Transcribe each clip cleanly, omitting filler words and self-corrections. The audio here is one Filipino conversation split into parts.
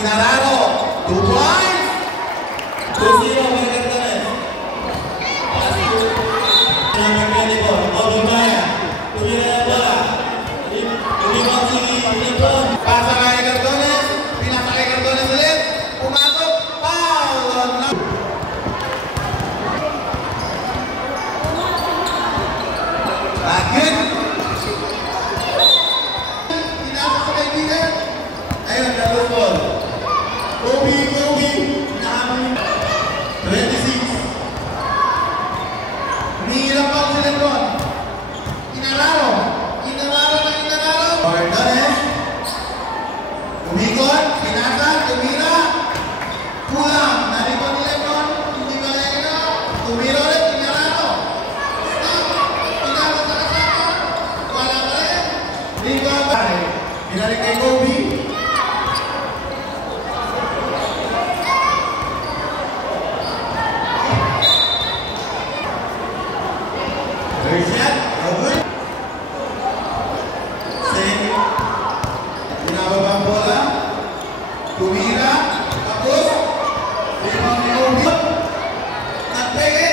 Inararo, 2 points. 2-0 Margaritones. Pass to number 24, Bobby Maya. Tumira na bola. Tumira si Lebron. Pasa kay Margaritones. Pinasa kay Margaritones ulit. Pumasok. Foul. Bakit? Pinasa sa kaibigan. Ayun, dalawang ball. Kobe. Nahamon 26. Umiilang pa si Lebron. Inararo. Margaritones. Umikot. Pinasa. Tumira. Kulang. Narikot ni Lebron. Hindi ba na tumira ulit. Inararo. Stop. Pinasa sa kasama. Wala pa rin. Rebound pa rin. Pinalik kay Kobe. Tumira, tapos rebound ni Kobe. Nagpege,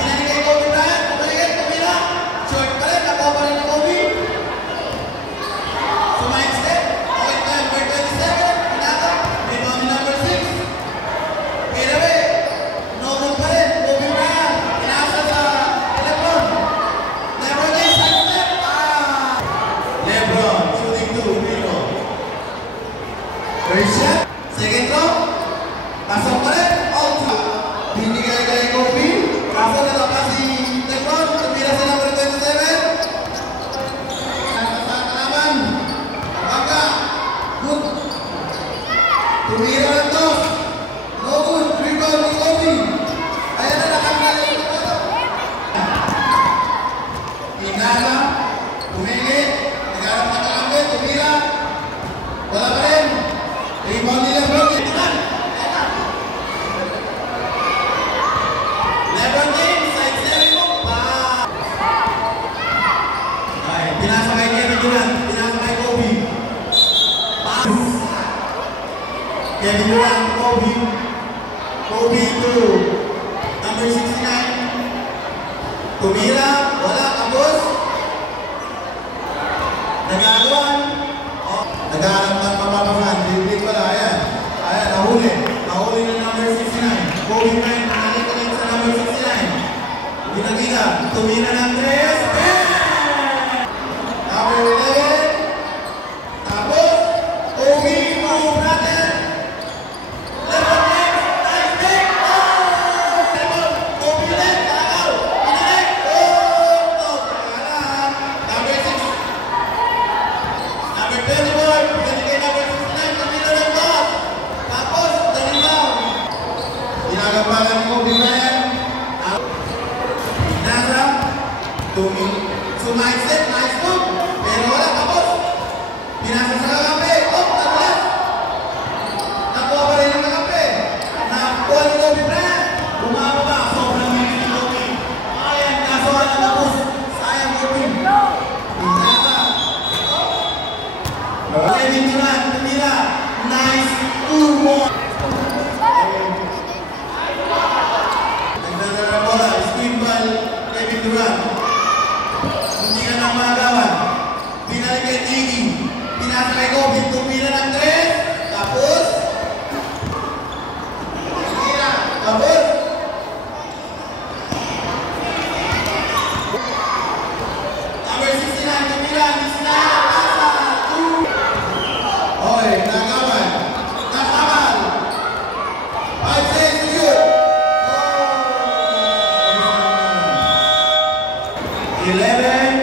pinalik kay Kobe Bryant, tumira, short pa rin, nakuha pa rin ni Kobe. Sumahig step, okay na, number 27, pinaka, rebound ni number 6. Fade away, no good pa rin, Kobe Bryant, pinasa sa Lebron. Lebron din, side step, Lebron, shooting 2, Pino. First shot. Second throw, pasok pa rin, out. Binigay kay Kobe, kaso natapas si Lebron, tumira sa number 27. Sa kalaban, baka, good. Tumira lang to, no good, rebound ni Kobe. Ayan na nakakala yung ito. Pinasa, tumingin, nagharap na kalambe, tumira, wala pa rin. Rebound ni Lebron. Lebron James, side step mo. Ay, pinasa kay Kevin Durant. Pinasa kay Kobe. Pass. Kevin Durant, Kobe. Kobe to number 69. Tumira, wala, tapos. Nagagawan. Nagharap ng mapapasan. Bibig pala, ayan. Ayan, nahuli. Nahuli na number 69. Kobe Bryant, nalik ulit sa number 69. Hindi nakita. Tumira ng 3. Number 11. Tapos, Kobe, move natin. Lebron James, nice pick. Lebron, Kobe ulit, tagaw. Pinalik. Number 6. Number 24, pinalik kay number 69, tumira ng boss. Tapos, rebound. Ginagampalan ni Kobe Bryant. Pinasa, sumahig step, nice move. Pero wala, tapos. Pinasa sa kakampi, nag-left. Nakuha pa rin ang kakampi. Nakuha ni Kobe Bryant. Bumababa, sobrang bilis ni Kobe. Ayan, kaso wala tapos. Sayang Kobe. Pinasa. Kevin Durant, tumira. Nice 2 more. Nagdadala na bola. Spin ball, Kevin Durant. Hindi ka nang magawan. Pinalik kay Tiggy. Pinasa kay Kobe. Tumira ng 3. Tapos. Tumira. Tapos. Number 69, tumira. Nisnaya. Pasa. 2. Okay, nagawan. Nasabal. 5 seconds to shoot. 11.